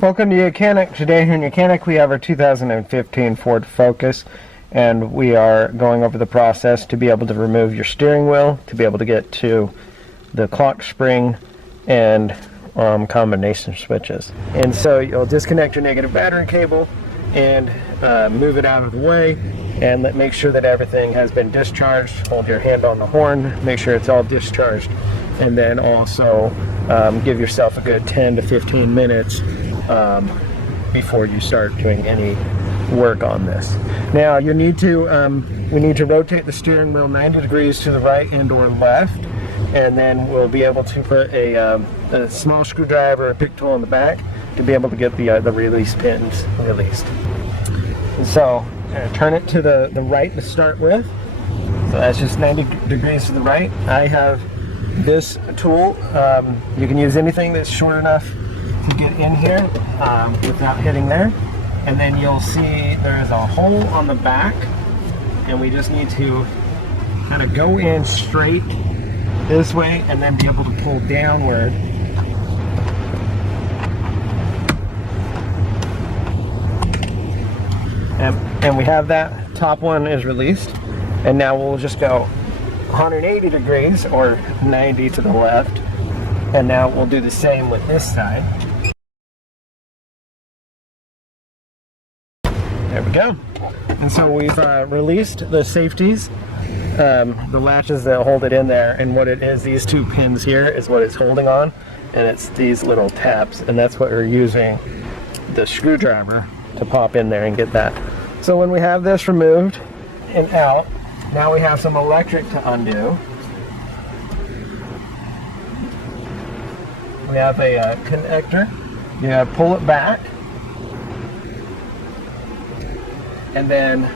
Welcome to YOUCANIC. Today here in YOUCANIC we have our 2015 Ford Focus, and we are going over the process to be able to remove your steering wheel, to be able to get to the clock spring and combination switches. And so you'll disconnect your negative battery cable and move it out of the way, and make sure that everything has been discharged. Hold your hand on the horn, make sure it's all discharged, and then also give yourself a good 10 to 15 minutes before you start doing any work on this. Now you need to we need to rotate the steering wheel 90 degrees to the right and or left, and then we'll be able to put a small screwdriver, a pick tool in the back to be able to get the release pins released. And so turn it to the right to start with. So that's just 90 degrees to the right. I have this tool. You can use anything that's short enough to get in here without hitting there. And then you'll see there's a hole on the back, and we just need to kind of go in straight this way and then be able to pull downward. And we have that top one is released, and now we'll just go 180 degrees or 90 to the left, and now we'll do the same with this side. There we go. And so we've released the safeties, the latches that hold it in there, and what it is, these two pins here is what it's holding on, and it's these little tabs, and that's what we're using the screwdriver to pop in there and get that. So when we have this removed and out, now we have some electric to undo. We have a connector. You pull it back and then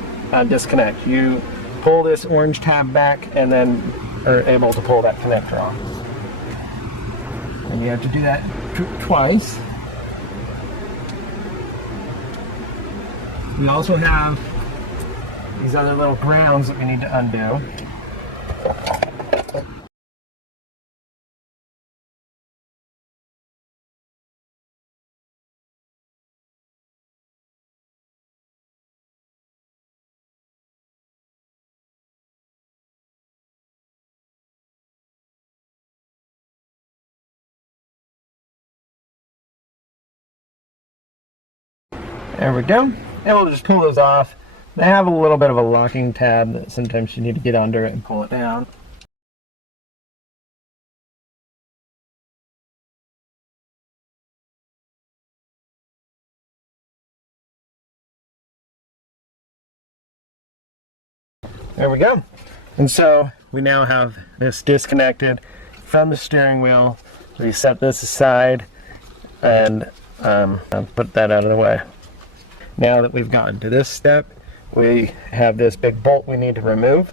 disconnect. You pull this orange tab back and then are able to pull that connector off. And you have to do that twice. We also have these other little grounds that we need to undo. There we go. And we'll just pull those off. They have a little bit of a locking tab that sometimes you need to get under it and pull it down. There we go. And so we now have this disconnected from the steering wheel. We set this aside and put that out of the way. Now that we've gotten to this step, we have this big bolt we need to remove,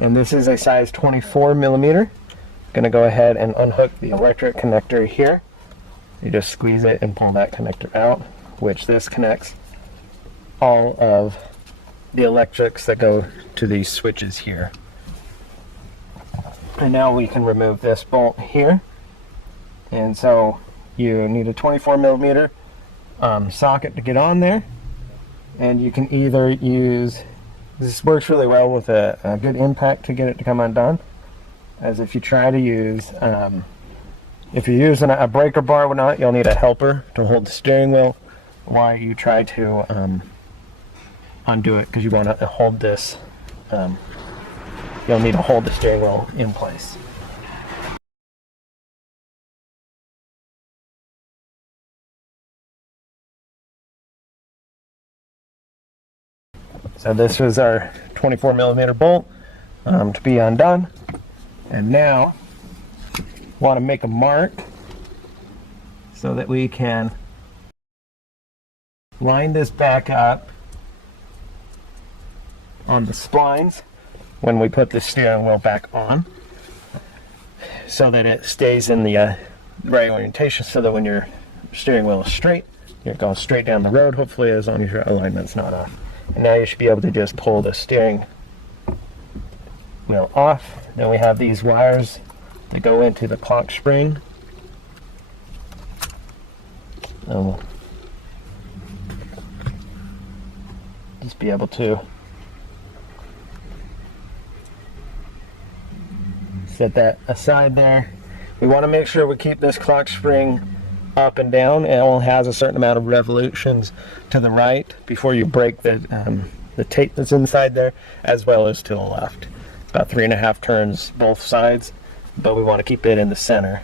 and this is a size 24 millimeter. Going to go ahead and unhook the electric connector here. You just squeeze it and pull that connector out, which this connects all of the electrics that go to these switches here. And now we can remove this bolt here. And so you need a 24 millimeter socket to get on there. And you can either use, this works really well with a good impact to get it to come undone, as if you try to use, if you're using a breaker bar or whatnot, you'll need a helper to hold the steering wheel while you try to undo it, because you want to hold this, you'll need to hold the steering wheel in place. So this was our 24 millimeter bolt to be undone, and now want to make a mark so that we can line this back up on the splines when we put the steering wheel back on, so that it stays in the right orientation, so that when your steering wheel is straight, you're going straight down the road, hopefully, as long as your alignment's not off. And now you should be able to just pull the steering wheel off. Then we have these wires that go into the clock spring. just be able to set that aside there. We want to make sure we keep this clock spring up and down. It only has a certain amount of revolutions to the right before you break the tape that's inside there, as well as to the left. About 3.5 turns both sides, but we want to keep it in the center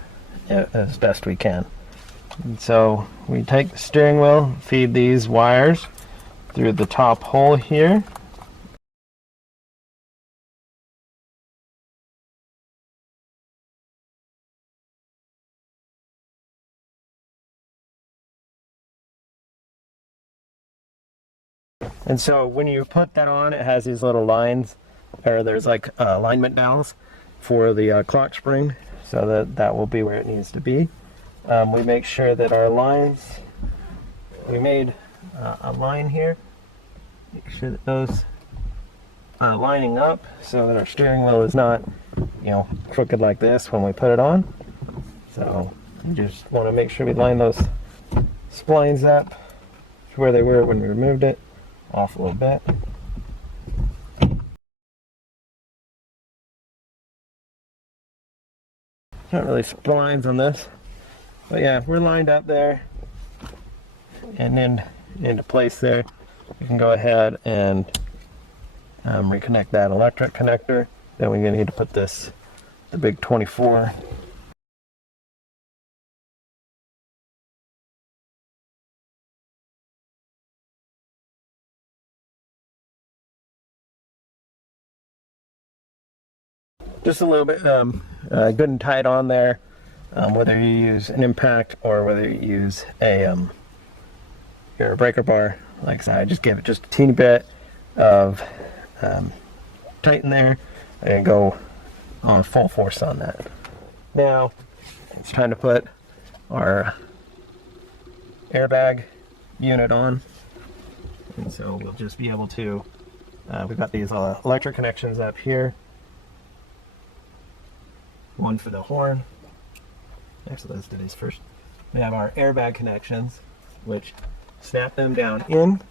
as best we can. And so we take the steering wheel, feed these wires through the top hole here. And so when you put that on, it has these little lines, or there's like alignment dowels for the clock spring, so that will be where it needs to be. We make sure that our lines, we made a line here, make sure that those are lining up so that our steering wheel is not, crooked like this when we put it on. So you just want to make sure we line those splines up to where they were when we removed it. Off a little bit. Not really splines on this, but yeah, we're lined up there and then into place there. We can go ahead and reconnect that electric connector. Then we're going to need to put the big 24. Just a little bit good and tight on there, whether you use an impact or whether you use your breaker bar. Like I said, I just give it just a teeny bit of tighten there and go on full force on that. Now it's time to put our airbag unit on, and so we'll just be able to, we've got these electric connections up here. One for the horn. Actually, let's do these first. We have our airbag connections, which snap them down in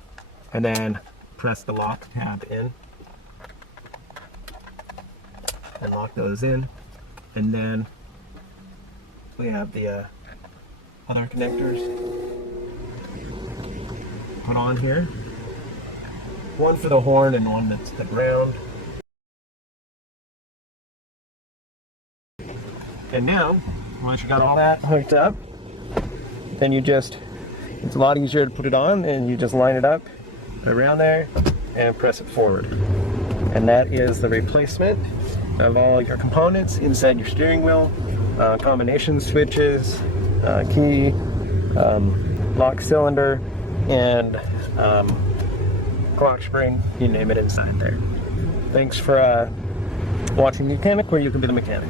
and then press the lock tab in and lock those in. And then we have the other connectors put on here. One for the horn and one that's the ground. And now, once you got all that hooked up, then it's a lot easier to put it on, and you just line it up around there and press it forward. And that is the replacement of all your components inside your steering wheel, combination switches, key, lock cylinder, and clock spring, you name it inside there. Thanks for watching YOUCANIC, where you can be the mechanic.